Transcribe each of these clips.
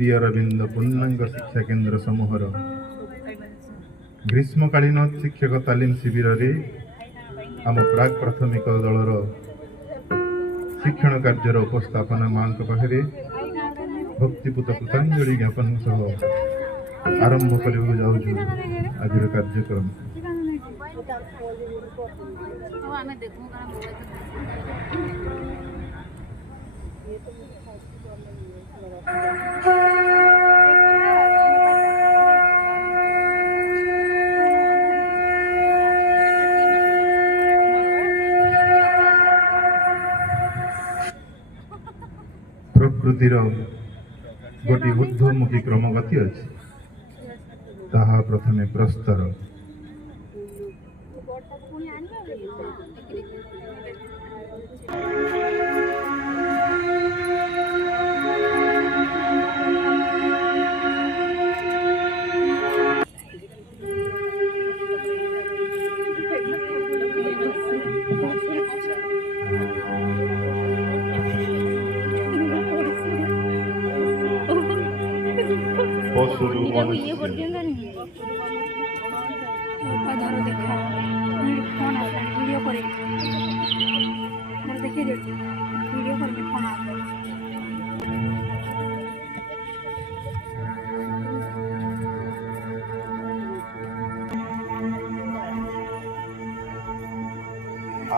ଶ୍ରୀ ଅରବିନ୍ଦ ପୂର୍ଣ୍ଣାଙ୍ଗ ଶିକ୍ଷା କେନ୍ଦ୍ର ସମୂହର ଗ୍ରୀଷ୍ମକାଳୀନ ଶିକ୍ଷକ ତାଲିମ ଶିବିରରେ ଆମ ପ୍ରାକ୍ ପ୍ରାଥମିକ ଦଳର ଶିକ୍ଷଣ କାର୍ଯ୍ୟର ଉପସ୍ଥାପନା ମାଙ୍କ ପାଖରେ ଭକ୍ତିପୂତ କୃତାଞ୍ଜଳି ଜ୍ଞାପନ ସହ ଆରମ୍ଭ କରିବାକୁ ଯାଉଛୁ ଆଜିର କାର୍ଯ୍ୟକ୍ରମ। ପ୍ରକୃତିର ଗୋଟିଏ ଊର୍ଦ୍ଧ୍ୱମୁଖୀ କ୍ରମଗତି ଅଛି, ତାହା ପ୍ରଥମେ ପ୍ରସ୍ତର, ପଶୁରୁ ମନୁଷ୍ୟ,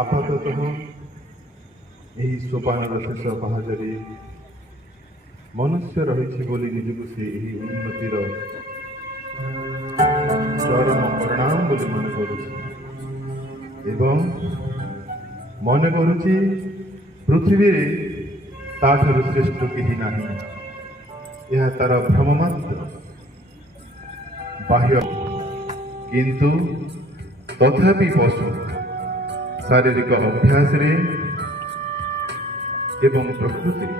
ଆପାତତଃ ଏହି ସୋପାନର ଶେଷ ପାହାଚରେ ମନୁଷ୍ୟ ରହିଛି ବୋଲି ନିଜକୁ ସେ ଏହି ଉନ୍ନତିର ଚରମ ପରିଣାମ ବୋଲି ମନେ କରୁଛି ଏବଂ ମନେ କରୁଛି ପୃଥିବୀରେ ତାଠାରୁ ଶ୍ରେଷ୍ଠ କେହି ନାହିଁ। ଏହା ତାର ଭ୍ରମ ମାତ୍ର, ବାହ୍ୟ, କିନ୍ତୁ ତଥାପି ପଶୁ ଶାରୀରିକ ଅଭ୍ୟାସରେ ଏବଂ ପ୍ରକୃତିରେ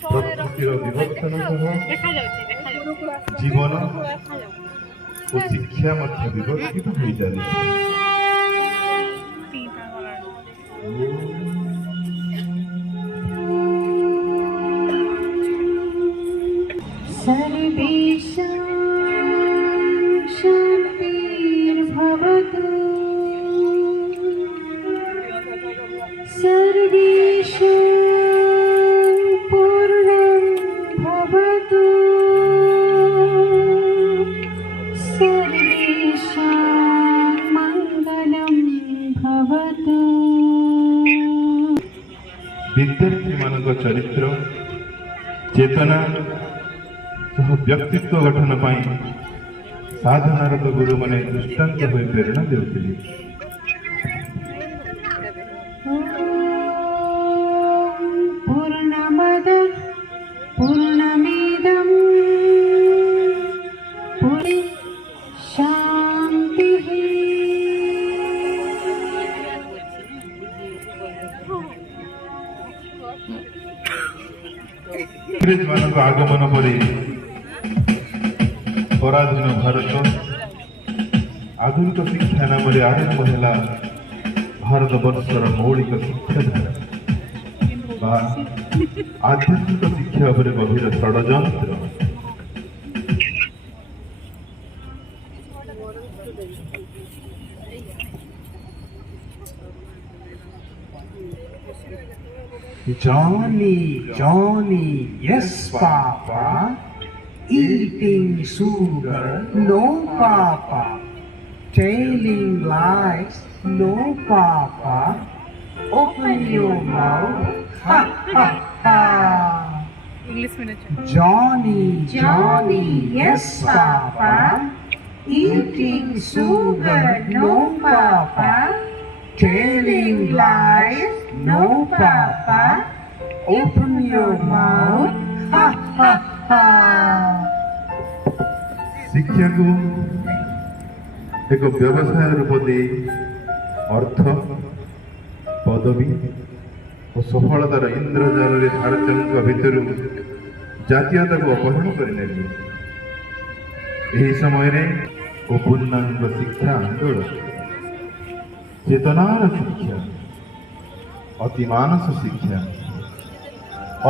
ପ୍ରକୃତିର ବିବର୍ତ୍ତନ ସହ ଜୀବନ ଓ ଶିକ୍ଷା ମଧ୍ୟ ବିବର୍ତ୍ତିତ ହୋଇଚାଲିଛି। सर्वेषां शान्तिर्भवतु, सर्वेषां पूर्णं भवतु, सर्वेषां मङ्गलं भवतु। विद्यार्थीମାନଙ୍କ ଚରିତ୍ର ଚେତନା ସହ ବ୍ୟକ୍ତିତ୍ୱ ଗଠନ ପାଇଁ ସାଧନାରତ ଗୁରୁମାନେ ଦୃଷ୍ଟାନ୍ତ ହୋଇ ପ୍ରେରଣା ଦେଉଥିଲେ। ପୂର୍ଣ୍ଣମଦ ପୂର୍ଣ୍ଣମିଦଂ ପୂର୍ଣ୍ଣମେବାବଶିଷ୍ୟତେ ଶାନ୍ତିଃ। ଇଂରେଜମାନଙ୍କ ଆଗମନ ପରେ ପରାଧୀନ ଭାରତ ଆଧୁନିକ ଶିକ୍ଷା ନାମରେ ଆରମ୍ଭ ହେଲା ଭାରତବର୍ଷର ମୌଳିକ ଶିକ୍ଷାଧାରା ବା ଆଧ୍ୟାତ୍ମିକ ଶିକ୍ଷା ଉପରେ ଗଭୀର ଷଡ଼ଯନ୍ତ୍ର। Johnny, Johnny, yes, Papa. Eating sugar, no, Papa. Telling lies, no, Papa. Open your mouth, ha, ha, ha. Johnny, Johnny, yes, Papa. Eating sugar, no, Papa. Telling lies, no, Papa. open your mouth. Ha ha ha. ଶିକ୍ଷାକୁ ଏକ ବ୍ୟବସାୟ ରୂପ ଦେଇ ଅର୍ଥ ପଦବୀ ଓ ସଫଳତାର ଇନ୍ଦ୍ରଜାଲରେ ଭାରତୀୟଙ୍କ ଭିତରୁ ଜାତୀୟତାକୁ ଅପହରଣ କରିନେଲେ। ଏହି ସମୟରେ ଓ ପୂର୍ଣ୍ଣାଙ୍ଗ ଶିକ୍ଷା ଆନ୍ଦୋଳନ ଚେତନାର ଶିକ୍ଷା ଅତିମାନସ ଶିକ୍ଷା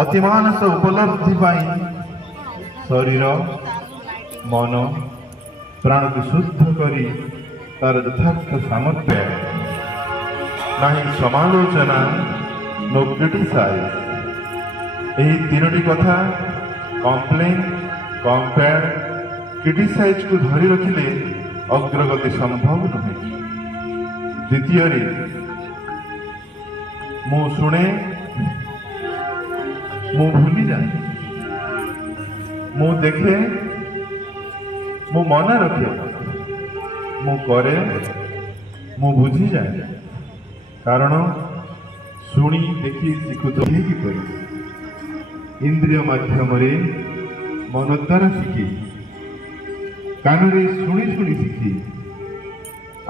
ଅତିମାନସ ଉପଲବ୍ଧି ପାଇଁ ଶରୀର ମନ ପ୍ରାଣକୁ ଶୁଦ୍ଧ କରି ତାର ଯଥାର୍ଥ ସାମର୍ଥ୍ୟ ନାହିଁ ସମାଲୋଚନା ନୋ କ୍ରିଟିସାଇଜ। ଏହି ତିନୋଟି କଥା କମ୍ପ୍ଲେନ୍ କମ୍ପେୟାର କ୍ରିଟିସାଇଜକୁ ଧରି ରଖିଲେ ଅଗ୍ରଗତି ସମ୍ଭବ ନୁହେଁ। ଦ୍ୱିତୀୟରେ ମୁଁ ଶୁଣେ ମୁଁ ଭୁଲିଯାଏ, ମୁଁ ଦେଖେ ମୁଁ ମନେ ରଖେ, ମୁଁ କରେ ମୁଁ ବୁଝିଯାଏ। କାରଣ ଶୁଣି ଦେଖି ଶିଖୁଥିଲେ କିପରି? ଇନ୍ଦ୍ରିୟ ମାଧ୍ୟମରେ ମନ ଦ୍ୱାରା ଶିଖି, କାନରେ ଶୁଣି ଶୁଣି ଶିଖି,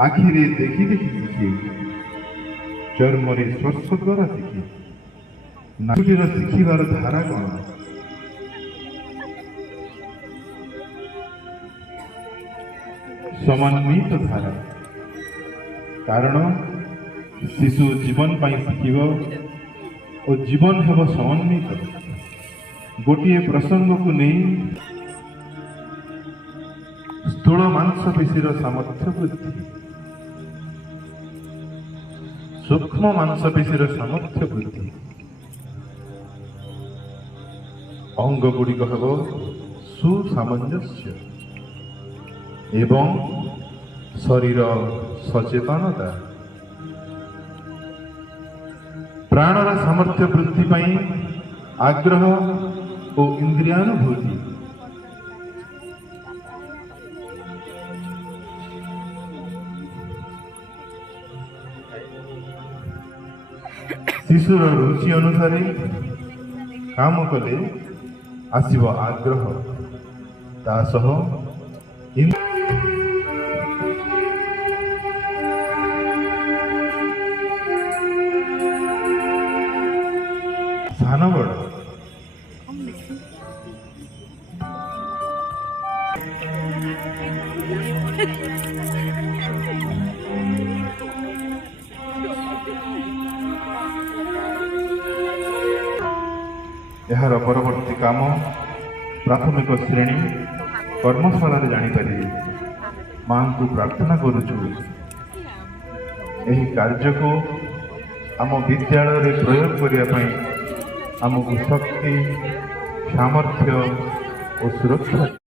ଆଖିରେ ଦେଖି ଦେଖି ଶିଖି, ଚର୍ମରେ ସ୍ପର୍ଶ ଦ୍ୱାରା ଶିଖି। ନାଟିର ଶିଖିବାର ଧାରା କ'ଣ? ସମନ୍ୱିତ ଧାରା। କାରଣ ଶିଶୁ ଜୀବନ ପାଇଁ ଶିଖିବ ଓ ଜୀବନ ହେବ ସମନ୍ୱିତ। ଗୋଟିଏ ପ୍ରସଙ୍ଗକୁ ନେଇ ସ୍ଥୂଳ ମାଂସପେଶୀର ସାମର୍ଥ୍ୟ ବୃଦ୍ଧି, ସୂକ୍ଷ୍ମ ମାଂସପେଶୀର ସାମର୍ଥ୍ୟ ବୃଦ୍ଧି, ଅଙ୍ଗ ଗୁଡ଼ିକ ହେବ ସୁସାମଞ୍ଜସ୍ୟ ଏବଂ ଶରୀର ସଚେତନତା। ପ୍ରାଣର ସାମର୍ଥ୍ୟ ବୃଦ୍ଧି ପାଇଁ ଆଗ୍ରହ ଓ ଇନ୍ଦ୍ରିୟାନୁଭୂତି। ଶିଶୁର ରୁଚି ଅନୁସାରେ କାମ କଲେ ଆସିବ ଆଗ୍ରହ, ତା ସହ ସାନ ବଡ଼ ଏହାର ପରବର୍ତ୍ତୀ କାମ ପ୍ରାଥମିକ ଶ୍ରେଣୀ କର୍ମଶାଳାରେ ଜାଣିପାରିବେ। ମାଙ୍କୁ ପ୍ରାର୍ଥନା କରୁଛୁ ଏହି କାର୍ଯ୍ୟକୁ ଆମ ବିଦ୍ୟାଳୟରେ ପ୍ରୟୋଗ କରିବା ପାଇଁ ଆମକୁ ଶକ୍ତି, ସାମର୍ଥ୍ୟ ଓ ସୁରକ୍ଷା